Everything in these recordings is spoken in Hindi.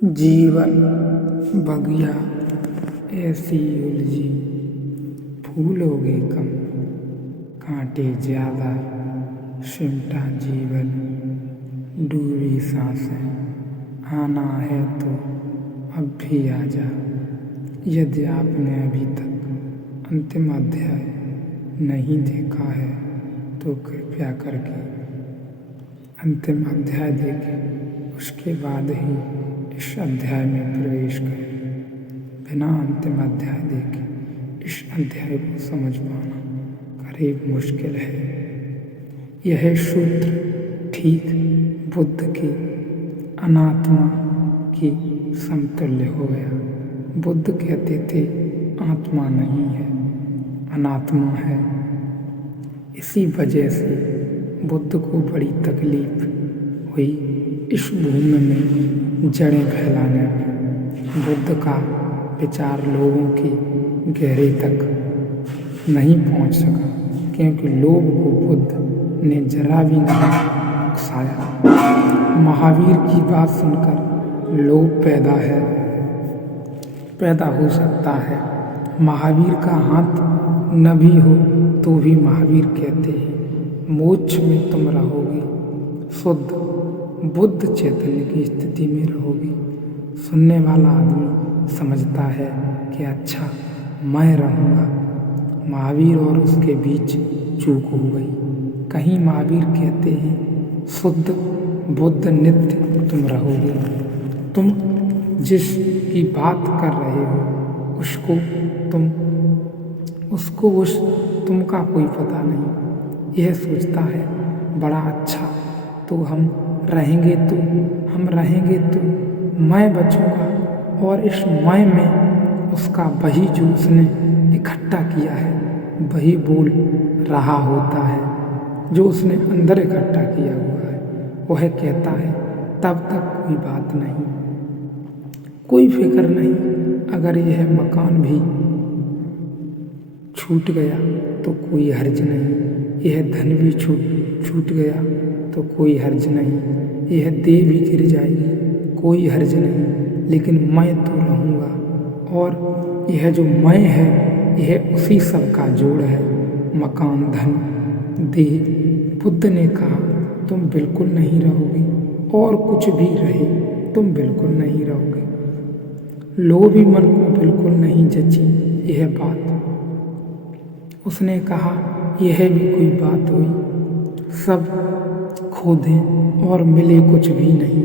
जीवन बगिया ऐसी उलझी, फूलोगे कम कांटे ज्यादा, सिमटा जीवन डूबी सांसें। आना है तो अब भी आ जा। यदि आपने अभी तक अंतिम अध्याय नहीं देखा है तो कृपया करके अंतिम अध्याय देखें, उसके बाद ही इस अध्याय में प्रवेश करें। बिना अंतिम अध्याय देखे इस अध्याय को समझ पाना करीब मुश्किल है। यह सूत्र ठीक बुद्ध की अनात्मा की समतुल्य हो गया। बुद्ध कहते थे आत्मा नहीं है, अनात्मा है। इसी वजह से बुद्ध को बड़ी तकलीफ हुई इस भूमि में जड़ें फैलाने में। बुद्ध का विचार लोगों की गहरे तक नहीं पहुंच सका, क्योंकि लोग को बुद्ध ने जरा भी नहीं उकसाया। महावीर की बात सुनकर लोभ पैदा हो सकता है। महावीर का हाथ न भी हो तो भी महावीर कहते हैं मोक्ष में तुम रहोगे, शुद्ध बुद्ध चैतन्य की स्थिति में रहोगे। सुनने वाला आदमी समझता है कि अच्छा मैं रहूँगा। महावीर और उसके बीच चूक हो गई। कहीं महावीर कहते हैं शुद्ध बुद्ध नित्य तुम रहोगे। तुम जिसकी बात कर रहे हो उस तुम का कोई पता नहीं। यह सोचता है बड़ा अच्छा, तो हम रहेंगे तो मैं बचूंगा, और इस मैं में उसका वही जो उसने इकट्ठा किया है वही बोल रहा होता है, जो उसने अंदर इकट्ठा किया हुआ है। वह कहता है तब तक कोई बात नहीं, कोई फिक्र नहीं। अगर यह मकान भी छूट गया तो कोई हर्ज नहीं, यह धन भी छूट गया तो कोई हर्ज नहीं, यह देह भी गिर जाएगी कोई हर्ज नहीं, लेकिन मैं तो रहूँगा। और यह जो मैं है यह उसी सब का जोड़ है, मकान, धन, देह। बुद्ध ने कहा तुम बिल्कुल नहीं रहोगे, और कुछ भी रहे तुम बिल्कुल नहीं रहोगे। लोभी मन को बिल्कुल नहीं जची यह बात। उसने कहा यह भी कोई बात हुई, सब खो दें और मिले कुछ भी नहीं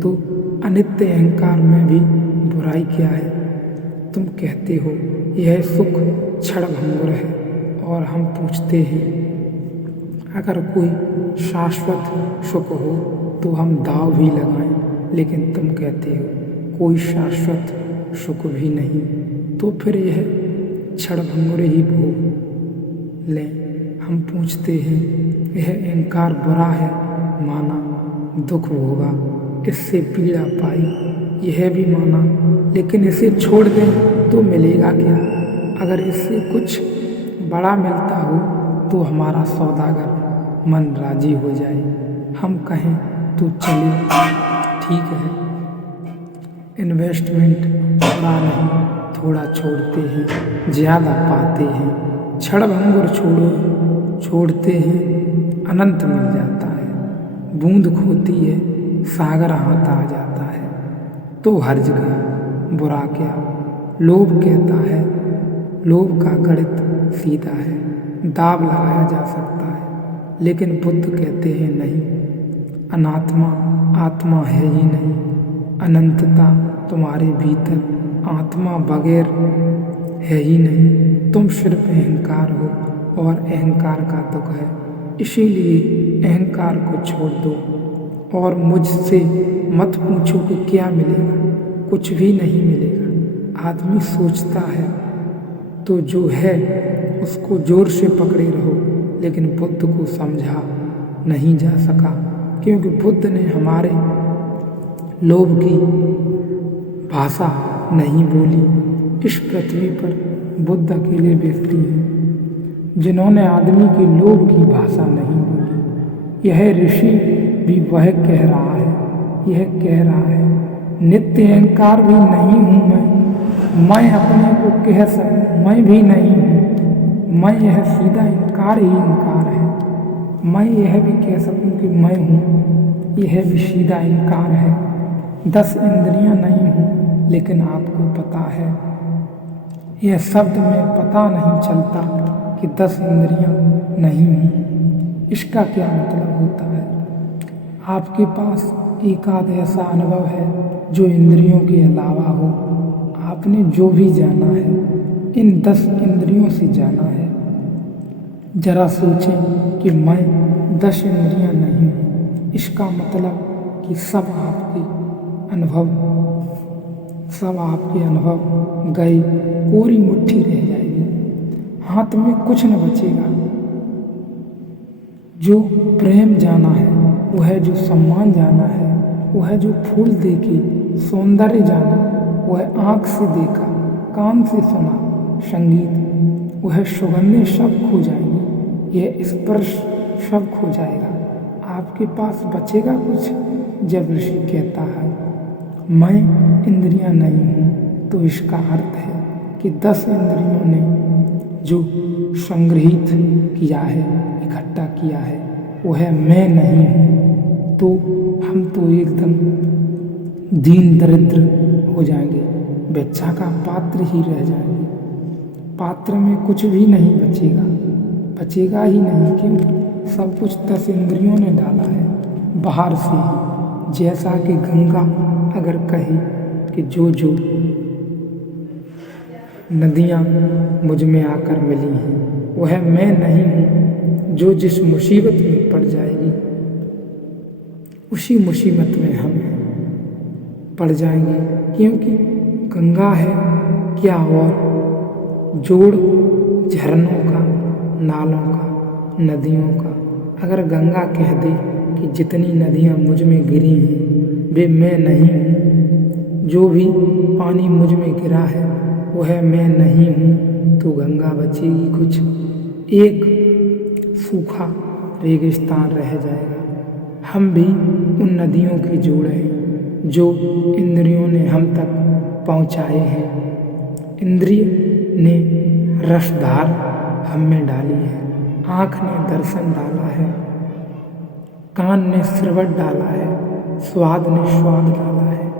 तो अनित्य अहंकार में भी बुराई क्या है। तुम कहते हो यह सुख क्षणभंगुर है, और हम पूछते हैं अगर कोई शाश्वत सुख हो तो हम दाव भी लगाएं, लेकिन तुम कहते हो कोई शाश्वत सुख भी नहीं, तो फिर यह क्षणभंगुर ही भोग लें। हम पूछते हैं यह अहंकार बुरा है, माना दुख होगा, इससे पीड़ा पाई, यह भी माना, लेकिन इसे छोड़ दें तो मिलेगा क्या। अगर इससे कुछ बड़ा मिलता हो तो हमारा सौदागर मन राजी हो जाए। हम कहें तो चले, ठीक है, इन्वेस्टमेंट थोड़ा नहीं थोड़ा छोड़ते हैं, ज़्यादा पाते हैं। क्षणभंगुर छोड़ते हैं, अनंत मिल जाता है। बूंद खोती है, सागर हाथ आ जाता है, तो हर्ज गया, बुरा क्या। लोभ कहता है लोभ का गणित सीधा है, दाव लगाया जा सकता है, लेकिन बुद्ध कहते हैं नहीं, अनात्मा आत्मा है ही नहीं। अनंतता तुम्हारे भीतर आत्मा बगैर है ही नहीं। तुम सिर्फ अहंकार हो, और अहंकार का दुख है। इसीलिए अहंकार को छोड़ दो और मुझसे मत पूछो कि क्या मिलेगा, कुछ भी नहीं मिलेगा। आदमी सोचता है तो जो है उसको जोर से पकड़े रहो, लेकिन बुद्ध को समझा नहीं जा सका, क्योंकि बुद्ध ने हमारे लोभ की भाषा नहीं बोली। इस पृथ्वी पर बुद्ध अकेले व्यक्ति हैं जिन्होंने आदमी के लोभ की भाषा नहीं बोली। यह ऋषि भी वह कह रहा है, यह कह रहा है नित्य अहंकार भी नहीं हूँ मैं अपने को कह सकूँ मैं भी नहीं हूँ, मैं यह सीधा इनकार ही इनकार है। मैं यह भी कह सकूँ कि मैं हूँ, यह भी सीधा इनकार है। 10 इंद्रियां नहीं हूँ लेकिन आपको पता है, यह शब्द में पता नहीं चलता कि 10 इंद्रियां नहीं हूँ। इसका क्या मतलब होता है? आपके पास एक आध ऐसा अनुभव है जो इंद्रियों के अलावा हो। आपने जो भी जाना है इन 10 इंद्रियों से जाना है। जरा सोचें कि मैं 10 इंद्रियां नहीं हूँ। इसका मतलब कि सब आपके अनुभव गए, कोरी मुट्ठी रह जाएगी, हाथ में कुछ न बचेगा। जो प्रेम जाना है, वो है जो सम्मान जाना है, वो है जो फूल देखे, सौंदर्य जाना, वो है आँख से देखा, कान से सुना, संगीत, वो है सुगंधें सब खो जाएंगी, यह स्पर्श सब खो जाएगा। आपके पास बचेगा कुछ? जब ऋषि कहता है मैं इंद्रियां नहीं हूँ, तो इसका अर्थ है कि 10 इंद्रियों ने जो संग्रहित किया है, इकट्ठा किया है, वो है मैं नहीं हूँ। तो हम तो एकदम दीन दरिद्र हो जाएंगे, भिक्षा का पात्र ही रह जाएंगे। पात्र में कुछ भी नहीं बचेगा ही नहीं, क्योंकि सब कुछ 10 इंद्रियों ने डाला है बाहर से ही। जैसा कि गंगा अगर कहे कि जो नदियाँ मुझ में आकर मिली हैं वह मैं नहीं हूँ, जो जिस मुसीबत में पड़ जाएगी उसी मुसीबत में हम पड़ जाएंगे, क्योंकि गंगा है क्या और जोड़ झरनों का, नालों का, नदियों का। अगर गंगा कह दे कि जितनी नदियाँ मुझ में गिरी हैं वे मैं नहीं हूँ, जो भी पानी मुझ में गिरा है वह मैं नहीं हूँ, तो गंगा बचेगी कुछ? एक सूखा रेगिस्तान रह जाएगा। हम भी उन नदियों के जोड़ हैं जो इंद्रियों ने हम तक पहुँचाए हैं। इंद्रिय ने रसधार हम में डाली है, आँख ने दर्शन डाला है, कान ने श्रवण डाला है, स्वाद ने स्वाद डाला है।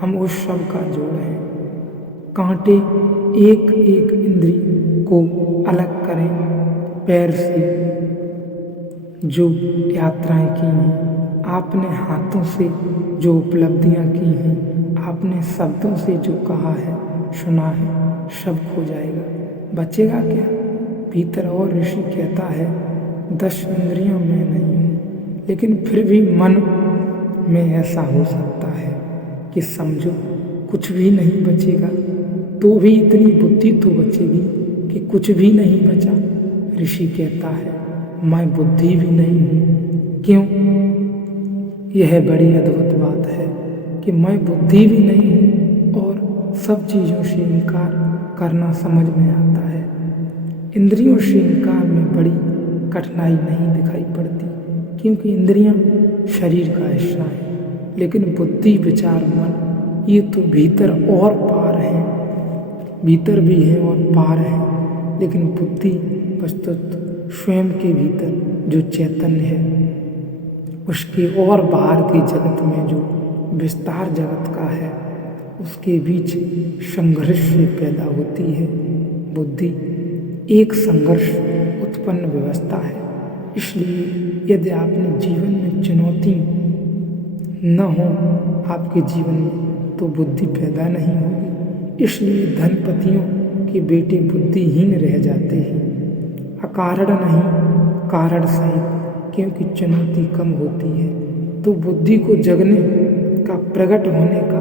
हम उस सब का जोड़ हैं। कांटे एक एक इंद्रिय को अलग करें, पैर से जो यात्राएं की हैं, आपने हाथों से जो उपलब्धियां की हैं, आपने शब्दों से जो कहा है, सुना है, सब खो जाएगा। बचेगा क्या? भीतर और ऋषि कहता है 10 इंद्रियों में नहीं है, लेकिन फिर भी मन में ऐसा हो सकता है कि समझो कुछ भी नहीं बचेगा, तो भी इतनी बुद्धि तो बचेगी कि कुछ भी नहीं बचा। ऋषि कहता है मैं बुद्धि भी नहीं हूँ। क्यों? यह बड़ी अद्भुत बात है कि मैं बुद्धि भी नहीं हूँ और सब चीज़ों से इनकार करना समझ में आता है। इंद्रियों से इनकार में बड़ी कठिनाई नहीं दिखाई पड़ती, क्योंकि इंद्रियां शरीर का हिस्सा है, लेकिन बुद्धि, विचार, मन ये तो भीतर और पार है, भीतर भी है और पार है। लेकिन बुद्धि वस्तुतः स्वयं के भीतर जो चैतन्य है, उसके और बाहर के जगत में जो विस्तार जगत का है, उसके बीच संघर्ष से पैदा होती है बुद्धि। एक संघर्ष उत्पन्न व्यवस्था है। इसलिए यदि आपने जीवन में चुनौती न हो आपके जीवन में, तो बुद्धि पैदा नहीं होगी। इसलिए धनपतियों के बेटे बुद्धिहीन रह जाते हैं, अकारण नहीं, कारण सहित, क्योंकि चुनौती कम होती है। तो बुद्धि को जगने का, प्रकट होने का,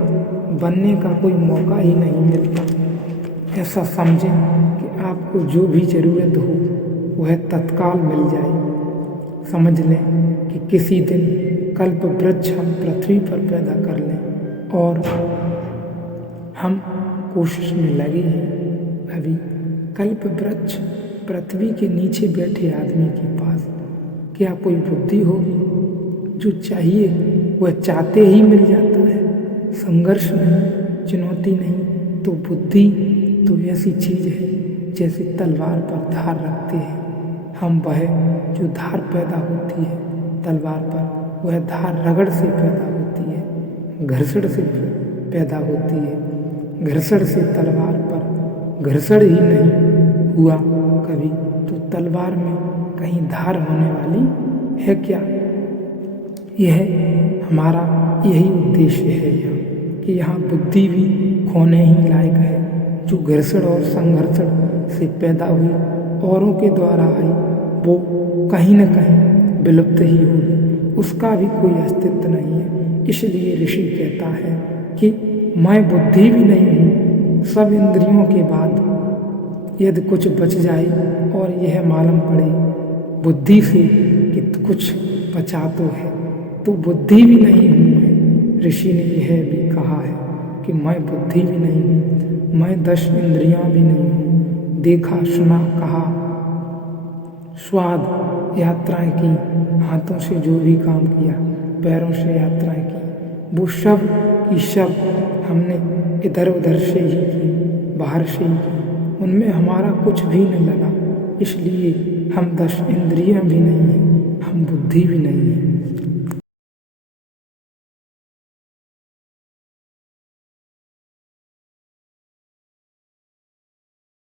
बनने का कोई मौका ही नहीं मिलता। ऐसा समझें कि आपको जो भी ज़रूरत हो वह तत्काल मिल जाए। समझ लें कि किसी दिन कल्प वृक्ष हम पृथ्वी पर पैदा कर लें, और हम कोशिश में लगे हैं। अभी कल्प वृक्ष पृथ्वी के नीचे बैठे आदमी के पास क्या कोई बुद्धि होगी? जो चाहिए वह चाहते ही मिल जाता है। संघर्ष नहीं, चुनौती नहीं। तो बुद्धि तो ऐसी चीज़ है जैसे तलवार पर धार रखते हैं हम, वह जो धार पैदा होती है तलवार पर, वह धार रगड़ से पैदा होती है, घर्षण से पैदा होती है। घर्षण से तलवार पर घर्षण ही नहीं हुआ कभी, तो तलवार में कहीं धार होने वाली है क्या? यह हमारा यही उद्देश्य है यहाँ, कि यहाँ बुद्धि भी खोने ही लायक है। जो घर्षण और संघर्षण से पैदा हुई, औरों के द्वारा आई, वो कहीं न कहीं विलुप्त ही होगी, उसका भी कोई अस्तित्व नहीं है। इसलिए ऋषि कहता है कि मैं बुद्धि भी नहीं हूँ। सब इंद्रियों के बाद यदि कुछ बच जाए और यह मालूम पड़े बुद्धि से कि कुछ बचा तो है, तो बुद्धि भी नहीं हूँ मैं। ऋषि ने यह भी कहा है कि मैं बुद्धि भी नहीं हूँ, मैं 10 इंद्रियाँ भी नहीं हूँ। देखा, सुना, कहा, स्वाद, यात्राएं की, हाथों से जो भी काम किया, पैरों से यात्राएं की, वो सब की सब हमने इधर उधर से ही की, बाहर से ही की, उनमें हमारा कुछ भी न लगा। इसलिए हम 10 इंद्रियां भी नहीं हैं, हम बुद्धि भी नहीं हैं।